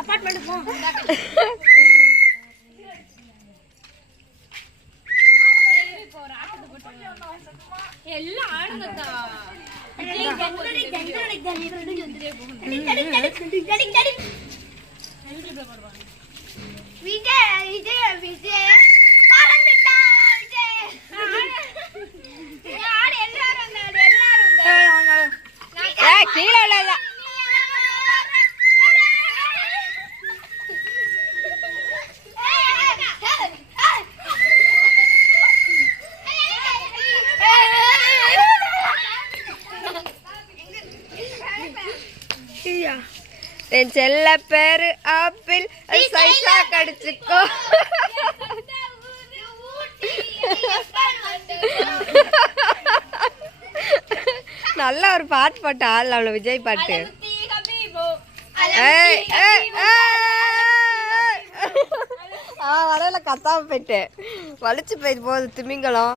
Apartment போ. எல்லாம் ஆடுங்கதா. என் செல்ல பேரு ஆப்பிள் சைஸா கடிச்சுக்கோ. நல்ல ஒரு பாட்டு பாட்டு ஆள் அவ்வளவு விஜய் பாட்டு. வரல கத்தாம போயிட்டு வலிச்சு போயிட்டு போகுது திமிங்கலம்.